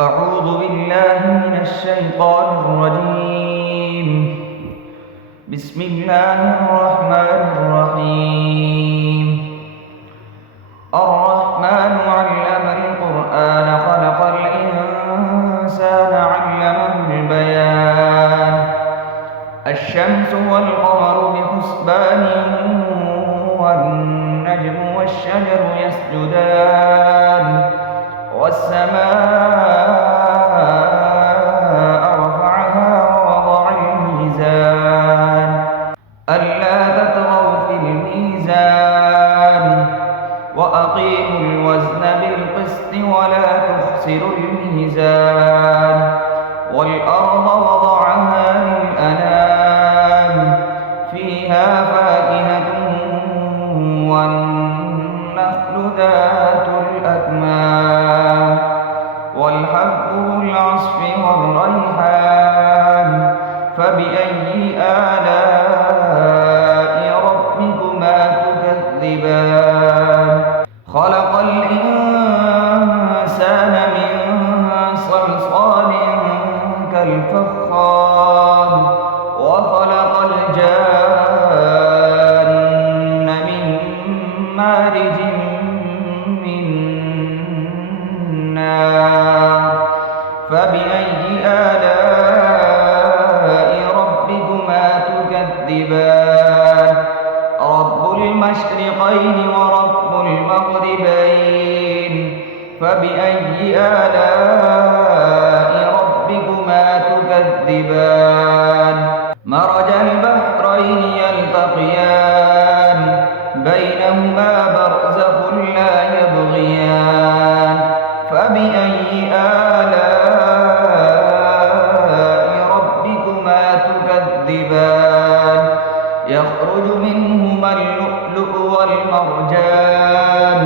أعوذ بالله من الشيطان الرجيم. بسم الله الرحمن الرحيم. الرحمن علم القرآن خلق الإنسان علمه البيان. الشمس والقمر بحسبان والنجم والشجر يسجدان والسماء رفعها ووضع الميزان ألا تطغوا في الميزان وأقيموا الوزن بالقسط ولا تخسروا الميزان والأرض وضعها للأنام فيها فاكهة والنخل ذات الأكمام والحب ذو العصف والريحان فبأي آلاء ربكما تكذبان خلق الإنسان من صلصال كالفخار وخلق الجان من مارج من نار فبأي آلاء ربكما تكذبان رب المشرقين ورب المغربين فبأي آلاء ربكما تكذبان مرج البحرين يلتقيان بينهما برزخ لا يبغيان فبأي آلاء ربكما تكذبان يخرج منهما اللؤلؤ والمرجان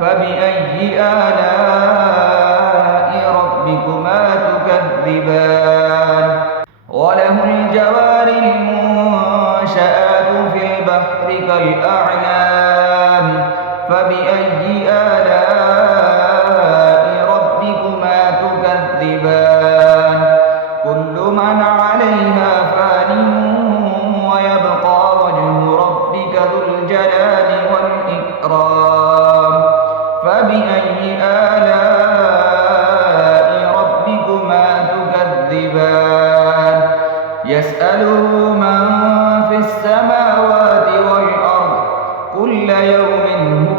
فبأي آلاء ربكما تكذبان وله الجوار المنشآت في البحر كالأعلام فبأي آلاء ربكما تكذبان كل من عليها فان ويبقى وجه ربك ذو الجلال والإكرام فبأي آلاء ربكما تكذبان يسأله من في السماوات والأرض كل يوم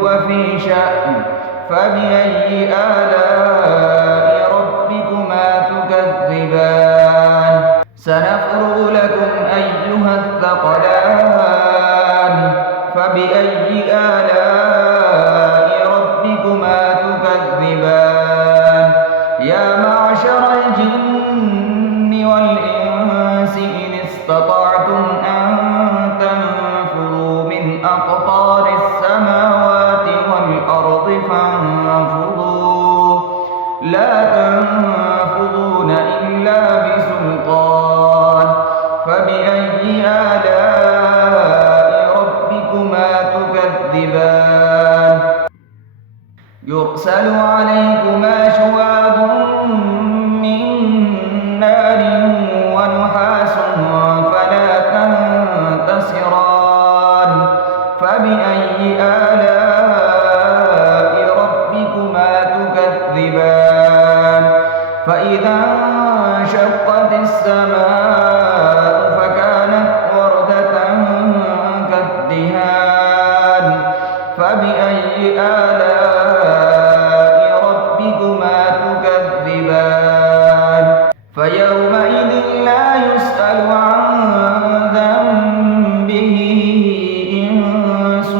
هو في شأن فبأي آلاء ربكما تكذبان سنفرغ لكم أيها الثقلان فبأي آلاء ربكما تكذبان يا معشر الجن والإنس إن استطعتم أن تنفذوا من أقطار السماوات والأرض فانفذوا لا تنفذون إلا بسلطان فبأي آلاء ربكما تكذبان يرسل عليكما شواظ من نار ونحاس فلا تنتصران فبأي آلاء ربكما تكذبان فإذا انشقت السماء فكانت وردة كالدهان فبأي آلاء ربكما تكذبان فيومئذ لا يسأل عن ذنبه إنس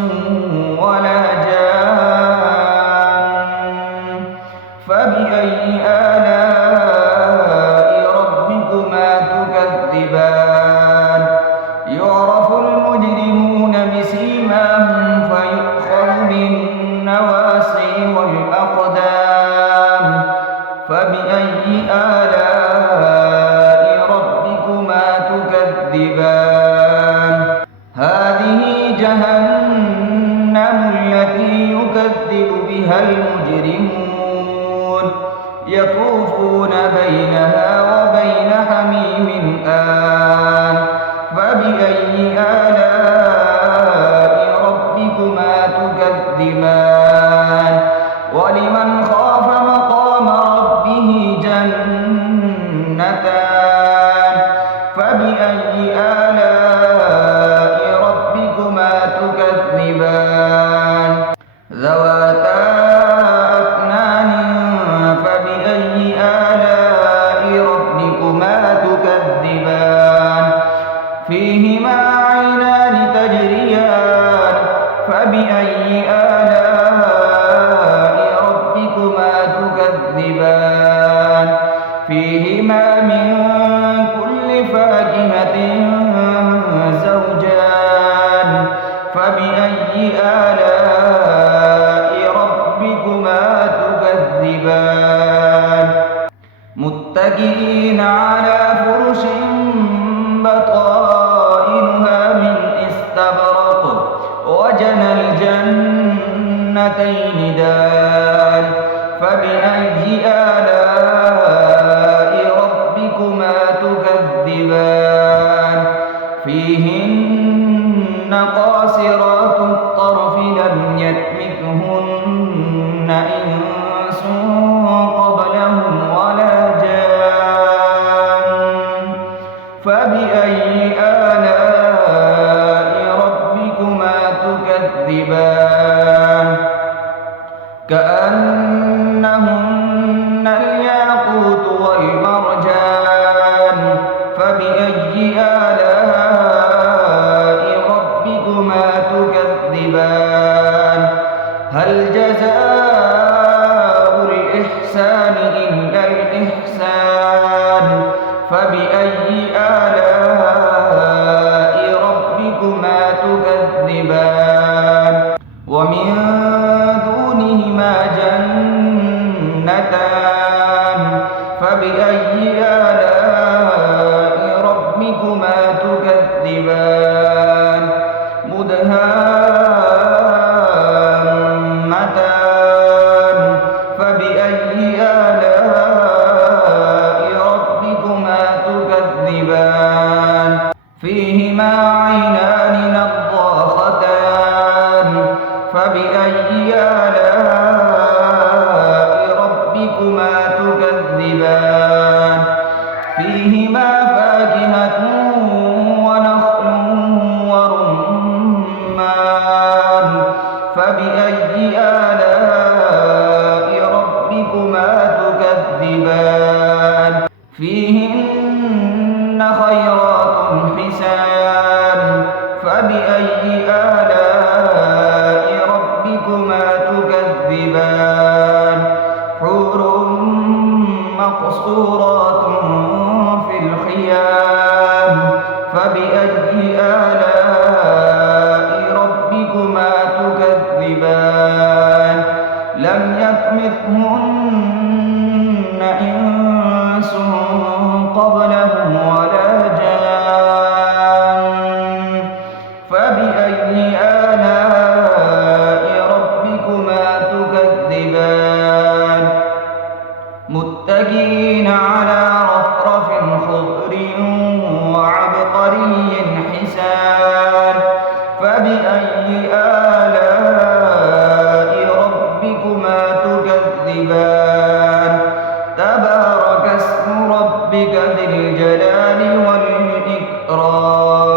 ولا جان فبأي آلاء ربكما تكذبان يعرف المجرمون بسيماهم فيؤخذ بالنواصي والأقدام فبأي آلاء ربكما تكذبان هذه جهنم التي يكذب بها المجرمون يطوفون بينها وبين حميم آن فبأي آلاء ربكما تكذبان ولمن خاف مقام ربه جنتان فبأي آلاء ربكما تكذبان ذواتا أفنان فبأي آلاء ربكما تكذبان فيهما عينان تجريان فبأي آلاء ربكما تكذبان فيهما من كل فاكهة زوجان فبأي آلاء ربكما تكذبان متكئين على فرش بطائنها من استبرق وجنى الجنتين دان فبأي آلاء ربكما تكذبان فيهن قاصرات الطرف لم يطمثهن إنس قبلهم ولا جان فبأي آلاء ربكما تكذبان كأنهن الياقوت والمرجان فبأي آلاء ربكما تكذبان هل جزاء الإحسان إلا الإحسان فبأي آلاء ربكما تكذبان ومن دونهما جنتان فبأي آلاء ربكما تكذبان مدهامتان فبأي آلاء ربكما تكذبان فيهما عينان نضاختان فبأي آلاء ربكما تكذبان فيهما فاكهة ونخل ورمان فبأي آلاء ربكما تكذبان فيهن خيرات حسان فبأي آلاء ربكما تكذبان حور مقصورات في الخيام فبأي آلاء ربكما تكذبان لم يطمثهن إنس قبلهم ولا جان فبأي آلاء ربكما تكذبان متكئين على رفرف خضر وعبقري حسان فبأي آلاء ربكما تكذبان تبارك اسم ربك ذي الجلال والإكرام